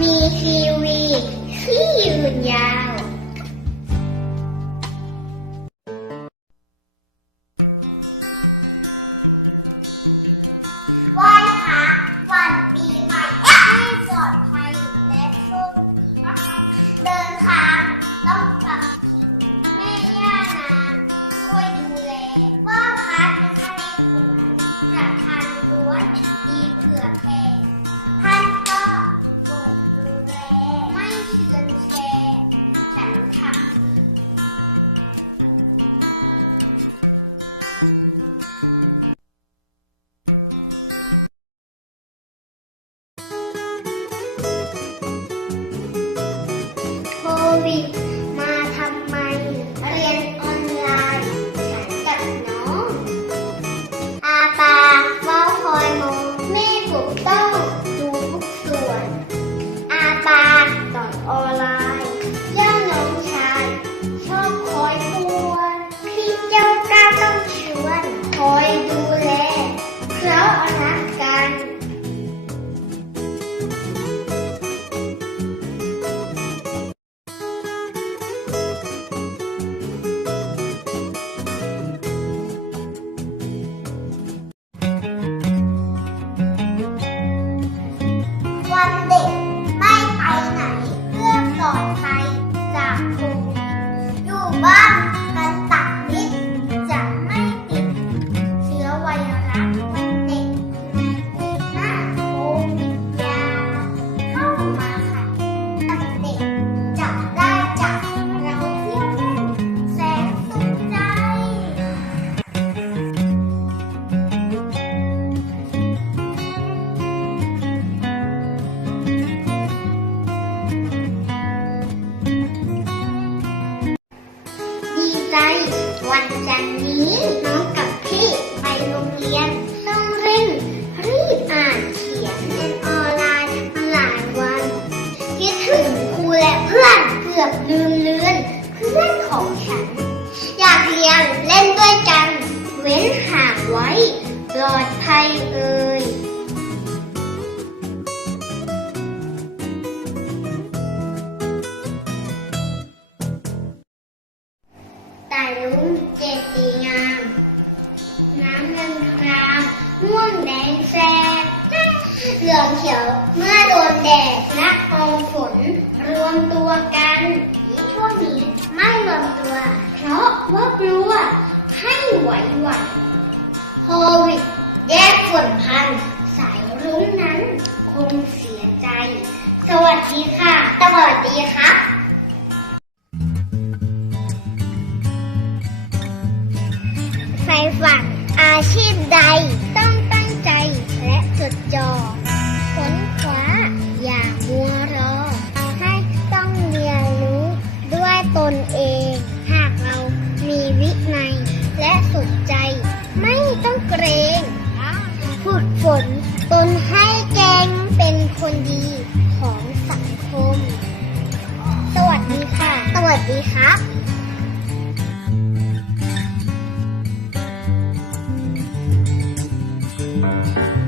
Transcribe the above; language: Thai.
มีทีวีที่ยืนยาว ไหว้พระวันปีใหม่ให้ปลอดภัยและโชคดีเดินทางต้องกลับถิ่นแม่ย่านางช่วยดูแลไหว่าพระทะเลขุนประทานล้วนดีเผื่อแผ่ นี้ น้องกับพี่ไปโรงเรียนต้องเร่งรีบอ่านเขียนเรียนออนไลน์มาหลายวันคิดถึงครูและเพื่อนเกือบลืมเลือนเพื่อนของฉัน อยากเรียนเล่นด้วยกัน เว้นห่างไว้รอ วงแดงแซดเหลืองเขียวเมื่อโดนแดดนักองฝนรวมตัวกันช่วงนี้ไม่รวมตัว เพราะว่ากลัวให้ไหวหวั่นโควิดแยกฝนพันสายรุ้งนั้น คงเสียใจ สวัสดีค่ะ สวัสดีครับใฝ่ฝันอาชีพใด จ่อค้นคว้าอย่ามัวรอ ให้ต้องเรียนรู้ด้วยตนเอง หากเรามีวินัยและสุดใจ ไม่ต้องเกรงฝึกฝนตนให้แกงเป็นคนดีของสังคม สวัสดีค่ะ สวัสดีครับ嗯。